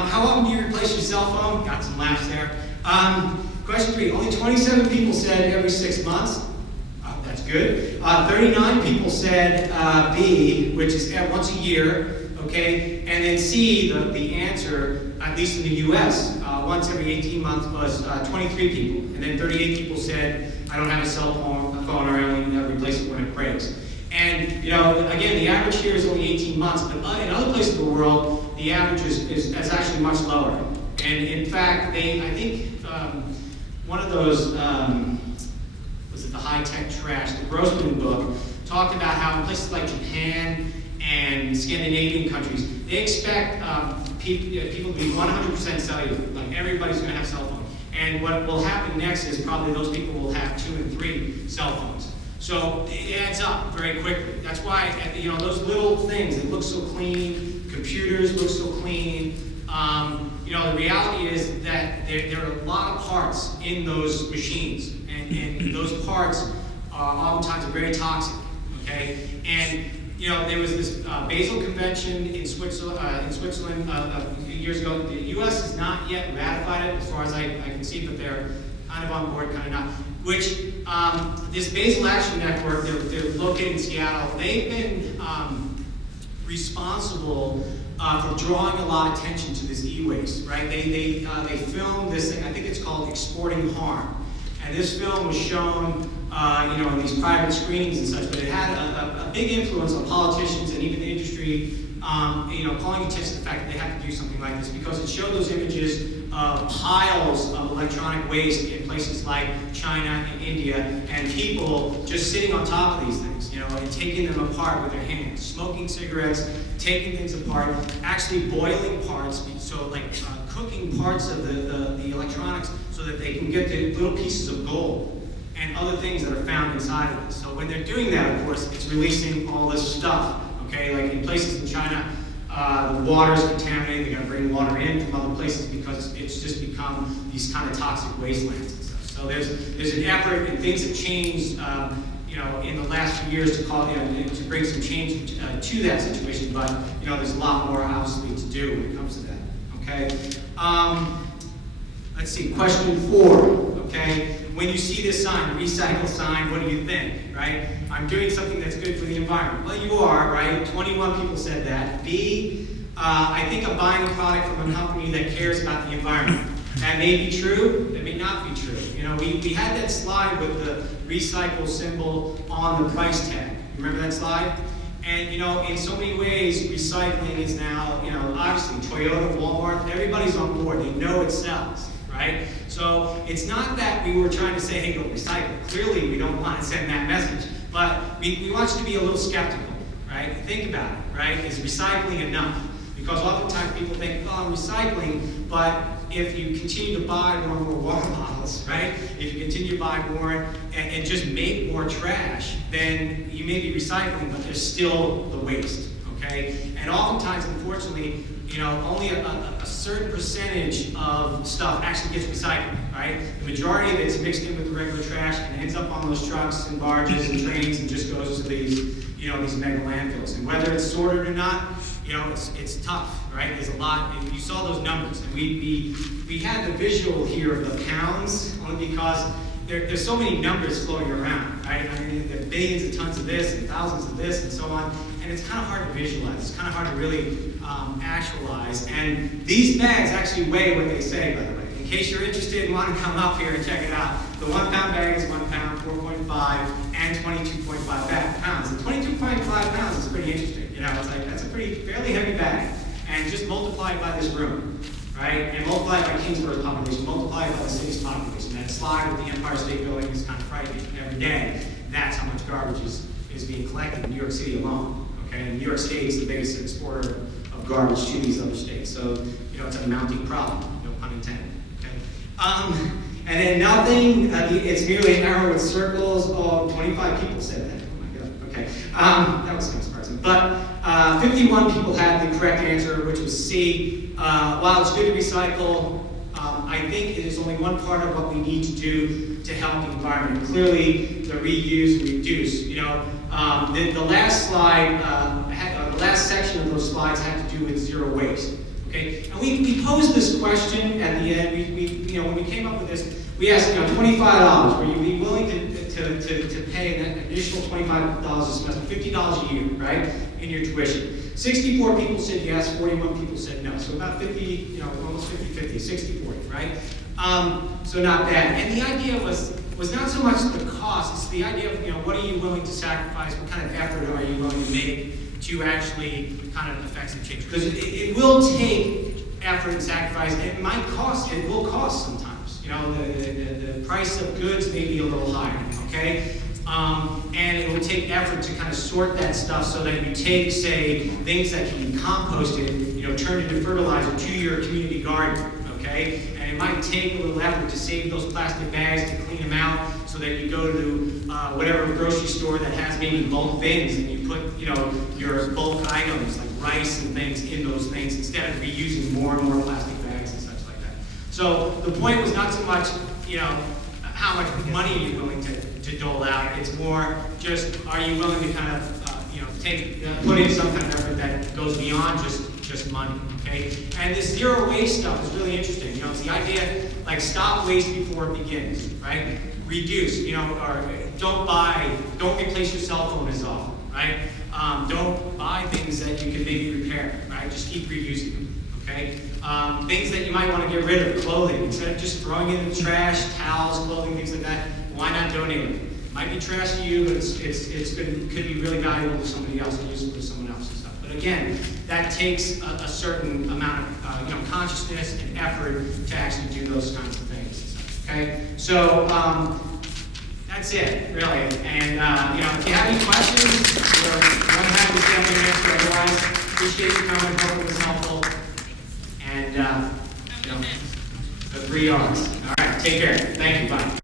how often do you replace your cell phone? Got some laughs there. Question 3, only 27 people said every 6 months. That's good. 39 people said B, which is once a year, okay? And then C, the answer, at least in the US, once every 18 months was 23 people. And then 38 people said, I don't have a cell phone or I only replace it when it breaks. And, you know, again, the average here is only 18 months, but in other places of the world, the average is actually much lower. And in fact, I think one of those, was it the high-tech trash, the Grossman book, talked about how in places like Japan and Scandinavian countries, they expect people to be 100% cellular, like everybody's going to have cell phones. And what will happen next is probably those people will have 2 and 3 cell phones. So it adds up very quickly. That's why, you know, those little things, they look so clean, computers look so clean. You know, the reality is that there are a lot of parts in those machines, and those parts are oftentimes very toxic, okay? And, you know, there was this Basel Convention in Switzerland a few years ago. The U.S. has not yet ratified it, as far as I can see, but they're kind of on board, kind of not. Which, this Basel Action Network, they're located in Seattle, they've been responsible for drawing a lot of attention to this e-waste, right? They filmed this thing, I think it's called Exporting Harm. And this film was shown, you know, in these private screenings and such, but it had a big influence on politicians and even the industry, you know, calling attention to the fact that they have to do something like this, because it showed those images of piles of electronic waste in places like China and India, and people just sitting on top of these things, you know, and taking them apart with their hands, smoking cigarettes, taking things apart, actually boiling parts, so like cooking parts of the electronics so that they can get the little pieces of gold and other things that are found inside of it. So when they're doing that, of course, it's releasing all this stuff, okay? Like in places in China, the water is contaminated. They're going to bring water in from other places because it's just become these kind of toxic wastelands and stuff. So there's an effort, and things have changed, you know, in the last few years to bring some change to that situation. But you know, there's a lot more obviously to do when it comes to that. Okay. Let's see. Question 4. Okay. When you see this sign, the recycle sign, what do you think? Right? I'm doing something that's good for the environment. Well, you are, right? 21 people said that. B, I think I'm buying a product from a company that cares about the environment. That may be true, that may not be true. You know, we had that slide with the recycle symbol on the price tag. Remember that slide? And, you know, in so many ways, recycling is now, you know, obviously Toyota, Walmart, everybody's on board. They know it sells, right? So it's not that we were trying to say, hey, go recycle. Clearly, we don't want to send that message. But we want you to be a little skeptical, right? Think about it, right? Is recycling enough? Because oftentimes people think, oh, I'm recycling, but if you continue to buy more and more water bottles, right? If you continue to buy more and just make more trash, then you may be recycling, but there's still the waste, okay? And oftentimes, unfortunately, you know, only a certain percentage of stuff actually gets recycled, right? The majority of it's mixed in with the regular trash and ends up on those trucks and barges and trains and just goes to these, you know, these mega landfills. And whether it's sorted or not, you know, it's tough, right? There's a lot. You saw those numbers, and we had the visual here of the pounds, only because there's so many numbers floating around, right? I mean, there are billions of tons of this and thousands of this and so on, and it's kind of hard to visualize. It's kind of hard to really actualize. And these bags actually weigh what they say, by the way. In case you're interested and want to come up here and check it out, the 1 pound bag is 1 pound, 4.5, and 22.5 pounds. And 22.5 pounds is pretty interesting. You know, it's like, that's a fairly heavy bag. And just multiply it by this room, right? And multiply it by Kingsborough's population, multiply it by the city's population. That slide with the Empire State Building is kind of frightening. Every day, that's how much garbage is being collected in New York City alone. Okay, and New York State is the biggest exporter of garbage to these other states. So, you know, it's a mounting problem, no pun intended. Okay. And then nothing, it's merely an arrow with circles. Oh, 25 people said that. Oh my God, okay. That was kind of surprising. But 51 people had the correct answer, which was C. While it's good to recycle, I think it is only one part of what we need to do to help the environment. Clearly, the reuse and reduce. You know, the last slide, the last section of those slides had to do with zero waste. Okay, and we posed this question at the end. When we came up with this, we asked, $25. Were you be willing to pay an additional $25 a semester, $50 a year, right, in your tuition? 64 people said yes, 41 people said no. So about 50, almost 50-50, 60-40, right? So not bad. And the idea was not so much the cost, it's the idea of, what are you willing to sacrifice, what kind of effort are you willing to make to actually kind of affect some change? Because it will take effort and sacrifice, and it will cost sometimes. The price of goods may be a little higher, okay? And it will take effort to kind of sort that stuff so that you take, say, things that can be composted, turn into fertilizer to your community garden, okay? And it might take a little effort to save those plastic bags, to clean them out, so that you go to whatever grocery store that has maybe bulk bins, and you put, your bulk items like rice and things in those things instead of reusing more and more plastic bags and such like that. So the point was not so much, how much money are you willing to dole out. It's more just, are you willing to kind of, put in some kind of effort that goes beyond just money, okay? And this zero waste stuff is really interesting. It's the idea, like, stop waste before it begins, right? Reduce, or don't replace your cell phone as often, right? Don't buy things that you can maybe repair, right? Just keep reusing them, okay? Things that you might want to get rid of, clothing. Instead of just throwing it in the trash, towels, clothing, things like that, why not donate them? It might be trash to you, but could be really valuable to somebody else and useful to someone else and stuff. But again, that takes a certain amount of consciousness and effort to actually do those kinds of things. Okay, so that's it, really. And if you have any questions, we're more than happy to stay up and answer. Otherwise, appreciate your comment. Hope it was helpful. And the 3 R's. All right, take care. Thank you. Bye.